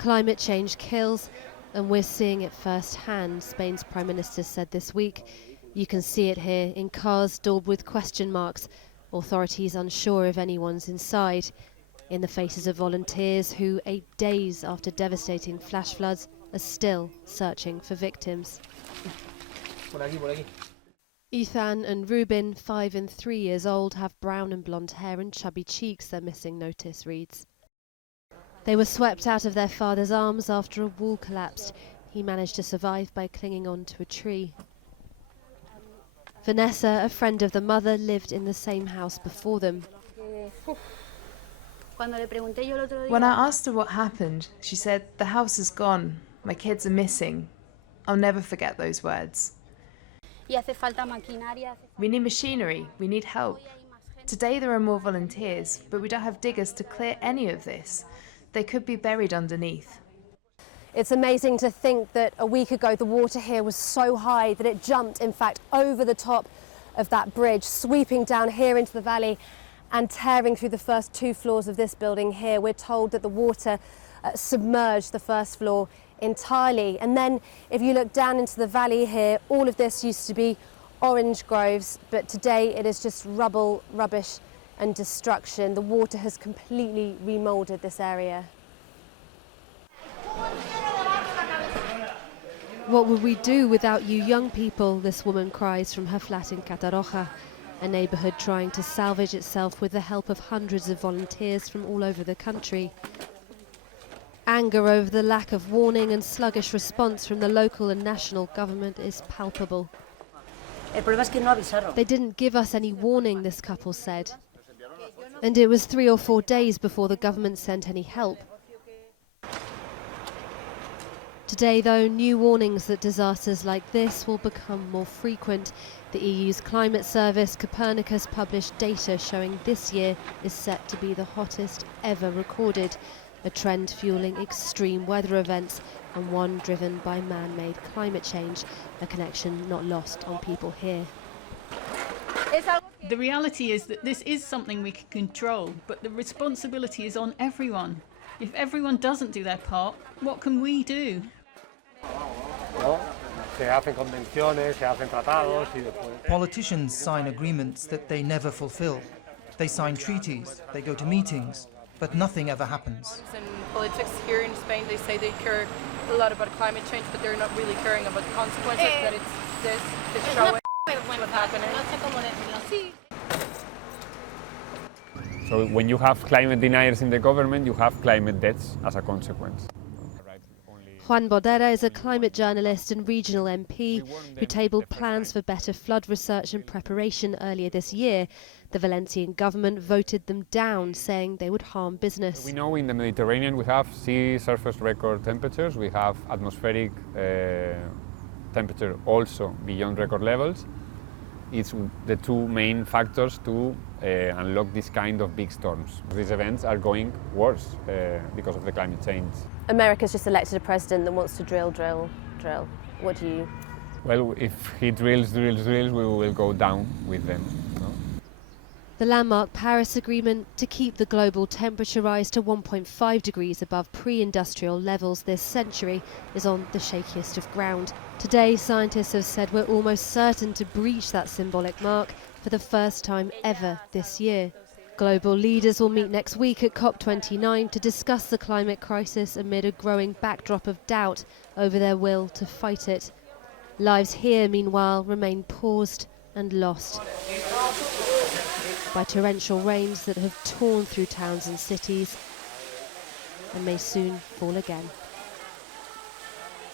Climate change kills, and we're seeing it firsthand, Spain's Prime Minister said this week. You can see it here in cars daubed with question marks, authorities unsure if anyone's inside, in the faces of volunteers who, 8 days after devastating flash floods, are still searching for victims. Ethan and Ruben, 5 and 3 years old, have brown and blonde hair and chubby cheeks, their missing notice reads. They were swept out of their father's arms after a wall collapsed. He managed to survive by clinging on to a tree. Vanessa, a friend of the mother, lived in the same house before them. When I asked her what happened, she said, "The house is gone. My kids are missing." I'll never forget those words. We need machinery. We need help. Today there are more volunteers, but we don't have diggers to clear any of this. They could be buried underneath. It's amazing to think that a week ago the water here was so high that it jumped, in fact, over the top of that bridge, sweeping down here into the valley and tearing through the first 2 floors of this building here. We're told that the water submerged the first floor entirely. And then if you look down into the valley here, all of this used to be orange groves, but today it is just rubble, rubbish and destruction. The water has completely remoulded this area. What would we do without you young people? This woman cries from her flat in Catastrophic, a neighbourhood trying to salvage itself with the help of hundreds of volunteers from all over the country. Anger over the lack of warning and sluggish response from the local and national government is palpable. They didn't give us any warning, this couple said. And it was 3 or 4 days before the government sent any help. Today, though, new warnings that disasters like this will become more frequent. The EU's climate service, Copernicus, published data showing this year is set to be the hottest ever recorded, a trend fueling extreme weather events and one driven by man-made climate change, a connection not lost on people here. The reality is that this is something we can control, but the responsibility is on everyone. If everyone doesn't do their part, what can we do? Politicians sign agreements that they never fulfill. They sign treaties, they go to meetings, but nothing ever happens. In politics here in Spain, they say they care a lot about climate change, but they're not really caring about the consequences, that it's this, it's showing what's happening. So when you have climate deniers in the government, you have climate deaths as a consequence. Juan Bodera is a climate journalist and regional MP who tabled plans for better flood research and preparation earlier this year. The Valencian government voted them down, saying they would harm business. We know in the Mediterranean we have sea surface record temperatures, we have atmospheric temperature also beyond record levels. It's the 2 main factors to unlock this kind of big storms. These events are going worse because of the climate change. America's just elected a president that wants to drill. What do you... Well, if he drills, we will go down with them. No? The landmark Paris Agreement to keep the global temperature rise to 1.5 degrees above pre-industrial levels this century is on the shakiest of ground. Today, scientists have said we're almost certain to breach that symbolic mark for the first time ever this year. Global leaders will meet next week at COP29 to discuss the climate crisis amid a growing backdrop of doubt over their will to fight it. Lives here, meanwhile, remain paused and lost by torrential rains that have torn through towns and cities and may soon fall again.